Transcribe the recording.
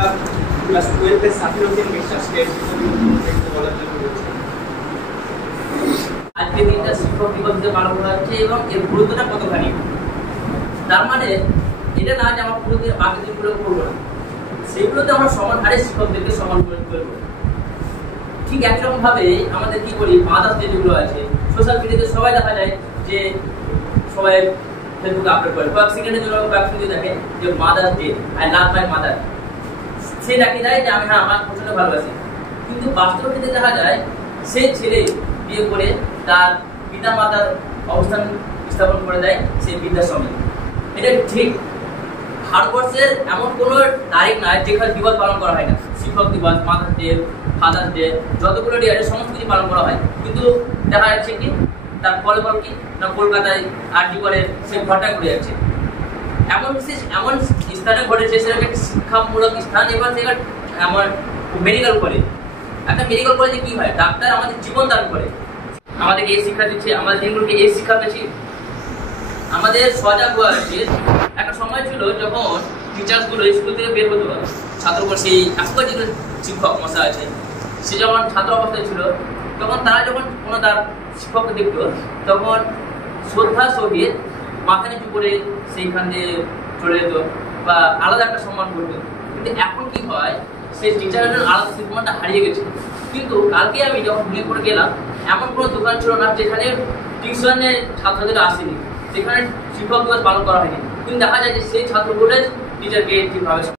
আমরা ক্লাস 12 এর সাফিরউদ্দিন বিশ্বাসকে বলার জন্য বলছি। আজকে দিনটা শিক্ষক দিবস হিসেবে পালন করা হচ্ছে এবং এর গুরুত্বটা কতখানি। তার মানে এটা না যে আমার পুরো দিন বাকি দিনগুলো করবো না, সেগুলোতে আমরা সমান হারে শিক্ষকদেরকে সমান করে করবো। ঠিক একরকম ভাবে আমাদের কি করি, মাদার্স ডে যেগুলো আছে সোশ্যাল মিডিয়াতে সবাই দেখা যায় যে সবাই ফেসবুকে আপলোড করে, কয়েক সেকেন্ডের জন্য কয়েক ভিডিও দেখে যে mother's day, I love my mother, সে ডাকি দেয় যে আমি হ্যাঁ আমার প্রচন্ড ভালোবাসি। কিন্তু বাস্তব ক্ষেত্রে দেখা যায় সেই ছেলে বিয়ে করে তার পিতা মাতার অবস্থান স্থাপন করে দেয় সেই বৃদ্ধাশ্রমে। এটা ঠিক। ভারতবর্ষের এমন কোনো তারিখ নাই যেখানে দিবস পালন করা হয় না। শিক্ষক দিবস, মাদার্স ডে, ফাদার্স ডে, যতগুলো ডে আছে সমস্ত কিছু পালন করা হয়, কিন্তু দেখা যাচ্ছে কি তার ফলাফল কি না কলকাতায় আরডি করে সে ঘটনা ঘটে যাচ্ছে। এমন স্থানে ঘটেছে, সেটা একটা শিক্ষামূলক স্থান। এবার সেটা আমার মেডিকেল কলেজ, একটা মেডিকেল কলেজে কি হয়, ডাক্তার আমাদের জীবন দান করে, আমাদেরকে এই শিক্ষা দিচ্ছে, আমাদের দিনগুলোকে এই শিক্ষা পেয়েছি। আমাদের সজাগ হওয়া উচিত। একটা সময় ছিল যখন টিচার্সগুলো স্কুল থেকে বের হতে পারে, ছাত্রগুলো সেই এখনকার যে শিক্ষক মশা আছে সে যখন ছাত্র অবস্থায় ছিল তখন তারা যখন কোনো তার শিক্ষককে দেখত তখন শ্রদ্ধা সহিত মাথা নিচু করে সেইখান দিয়ে চলে যেত বা আলাদা একটা সম্মান করতো। কিন্তু এখন কি হয়, সেই টিচারের আলাদা সম্মানটা হারিয়ে গেছে। কিন্তু কালকে আমি যখন ঘুরে পড়ে গেলাম, এমন কোনো দোকান ছিল না যেখানে টিউশনের ছাত্রদের আসেনি, সেখানে শিক্ষক দিবস পালন করা হয়নি। কিন্তু দেখা যায় যে সেই ছাত্রগুলো টিচারকে ঠিকভাবে